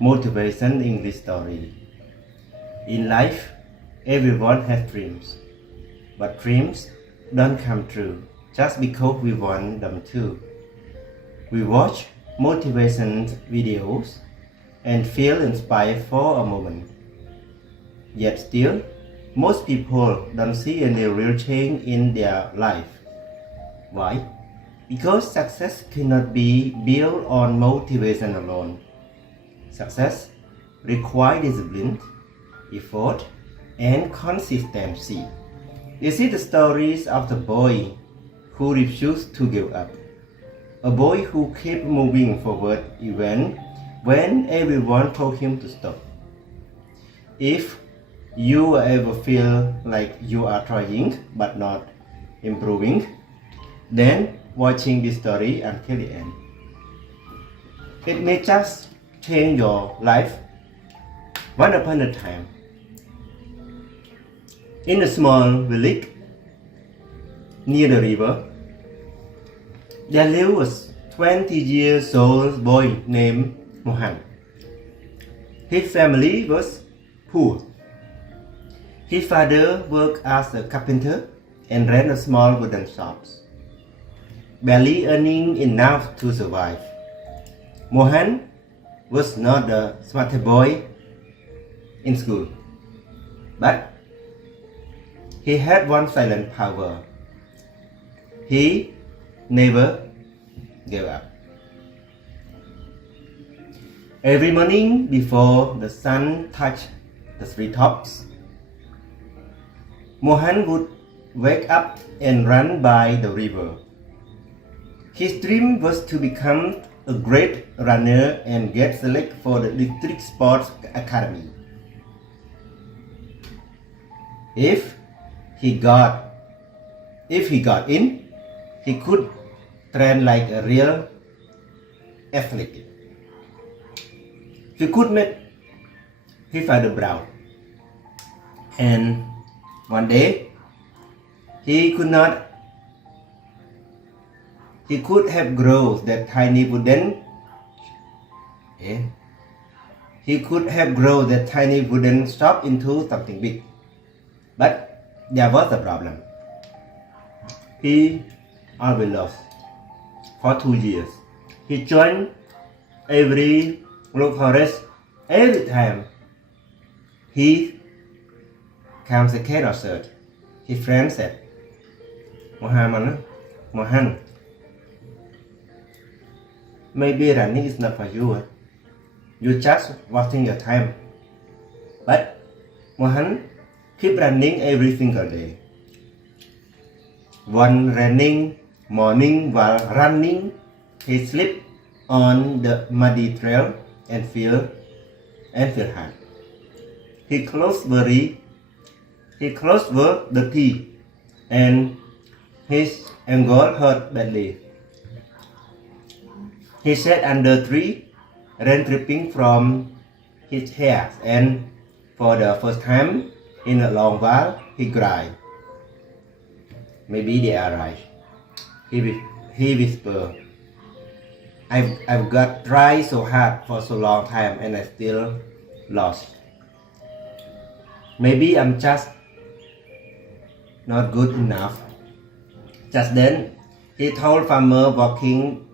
motivation English story. In life, everyone has dreams, but dreams don't come true just because we want them to. We watch motivation videos and feel inspired for a moment. Yet still, most people don't see any real change in their life. Why? Because success cannot be built on motivation alone. Success requires discipline, effort, and consistency. You see the stories of the boy who refused to give up. A boy who kept moving forward even when everyone told him to stop. If you ever feel like you are trying but not improving, then watching this story until the end. It may just change your life. Once upon a time, in a small village near the river, there lived a 20-year-old boy named Mohan. His family was poor. His father worked as a carpenter and ran a small wooden shop, barely earning enough to survive. Mohan was not the smartest boy in school, but he had one silent power. He never gave up. Every morning before the sun touched the treetops, Mohan would wake up and run by the river. His dream was to become a great runner and get selected for the district sports academy. If he got in, he could train like a real athlete. He could make his father proud. And one day, he could have grown that tiny wooden shop into something big. But there was a problem. He always lost. For 2 years, he joined every local race. Every time he comes second or third, his friend said, Mohan, maybe running is not for you. You're just wasting your time. But Mohan keep running every single day. One running morning while running, he slipped on the muddy trail and fell hard. His clothes were dirty and his ankle hurt badly. He sat under a tree, rain dripping from his hair, and for the first time in a long while, he cried. Maybe they are right. He whispered, I've got tried so hard for so long time and I still lost. Maybe I'm just not good enough. Just then, he told farmer walking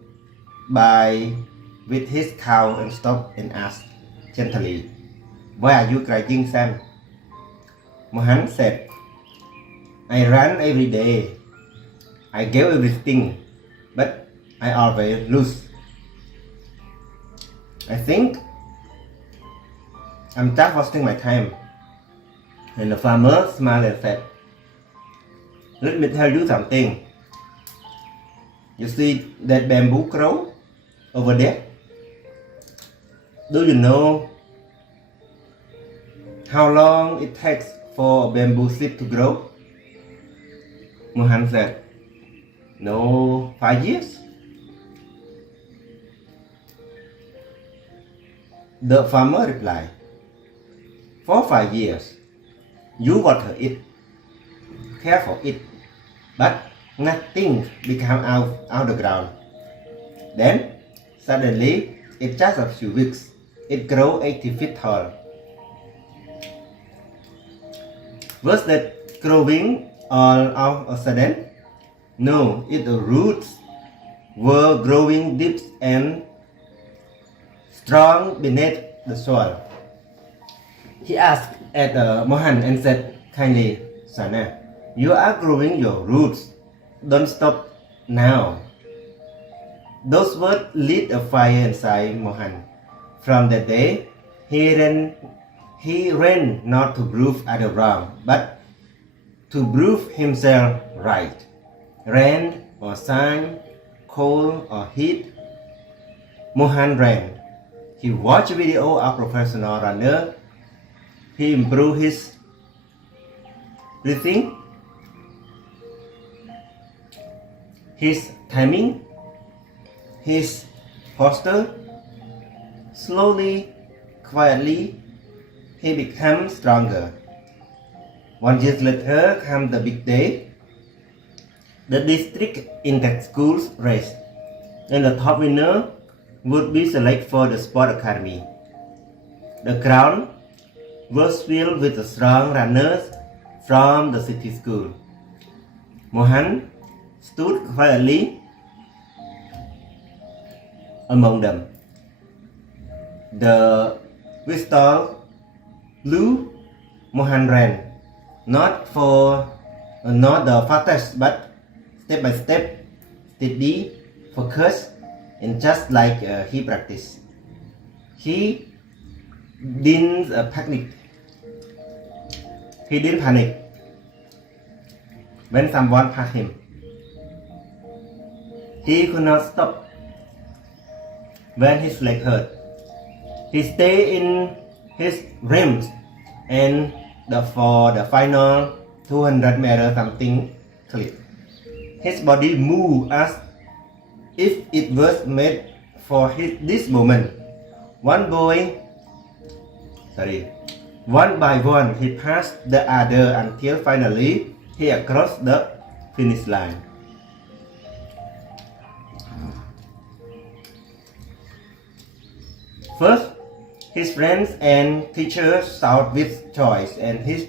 by with his cow and stopped and asked gently, why are you crying, Sam? Mohan said, I run every day. I give everything, but I always lose. I think I'm just wasting my time. And the farmer smiled and said, let me tell you something. You see that bamboo grow over there? Do you know how long it takes for a bamboo seed to grow? Mohan said, no, 5 years. The farmer replied, for 5 years, you water it, care for it, but nothing become out of the ground. Then, suddenly, in just a few weeks, it grows 80 feet tall. Was that growing all of a sudden? No, its roots were growing deep and strong beneath the soil. He asked at Mohan and said kindly, Sana, you are growing your roots. Don't stop now. Those words lit a fire inside Mohan. From that day, he ran not to prove others wrong, but to prove himself right. Rain or sun, cold or heat, Mohan ran. He watched video of professional runner. He improved his breathing, his timing, his posture. Slowly, quietly, he became stronger. 1 year later came the big day. The district inter-school race, and the top winner would be selected for the sport academy. The ground was filled with strong runners from the city school. Mohan stood quietly among them. The whistle blew. Mohan ran, not the fastest, but step by step, steady, focused, and just like he practiced. He didn't panic. He didn't panic when someone passed him. He could not stop when his leg hurt. He stayed in his rims, and for the final 200 meters something clicked. His body moved as if it was made for this moment. One by one, he passed the other until finally he crossed the finish line. First, his friends and teachers shouted with joy, and his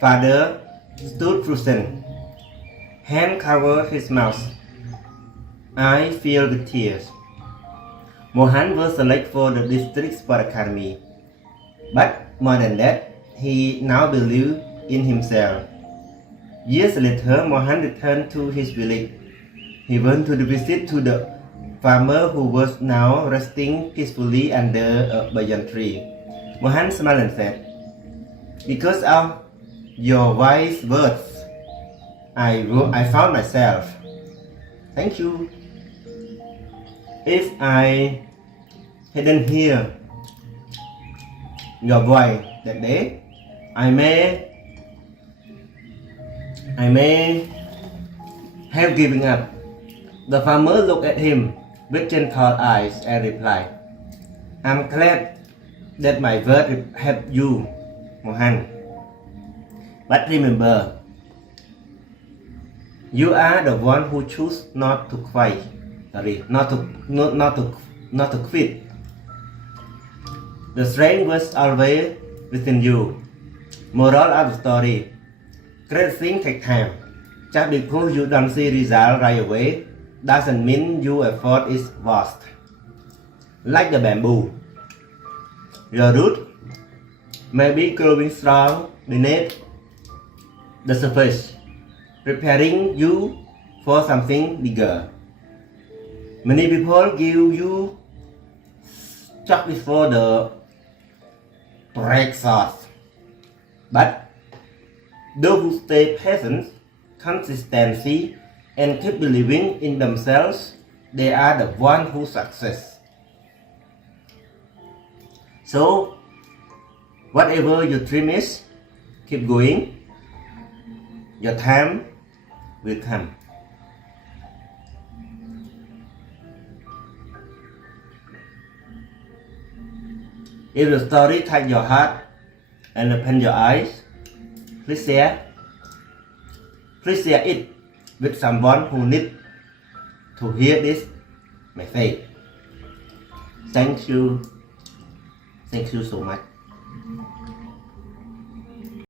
father stood frozen, hand covered his mouth, eyes filled with tears. Mohan was selected for the district sport academy, but more than that, he now believed in himself. Years later, Mohan returned to his village. He went to visit to the farmer who was now resting peacefully under a banyan tree. Mohan smiled and said, "Because of your wise words, I found myself. Thank you. If I hadn't heard your voice that day, I may have given up." The farmer looked at him with gentle eyes and replied, "I'm glad that my words helped you, Mohan. But remember, you are the one who chose not to quit. Not to quit. The strength was always within you." Moral of the story: great things take time. Just because you don't see results right away doesn't mean your effort is lost. Like the bamboo, your root may be growing strong beneath the surface, preparing you for something bigger. Many people give you shock before the breakthrough, but those who stay patient, consistency, and keep believing in themselves, they are the one who success. So, whatever your dream is, keep going. Your time will come. If the story touches your heart and open your eyes, please share it with someone who needs to hear this message. Thank you so much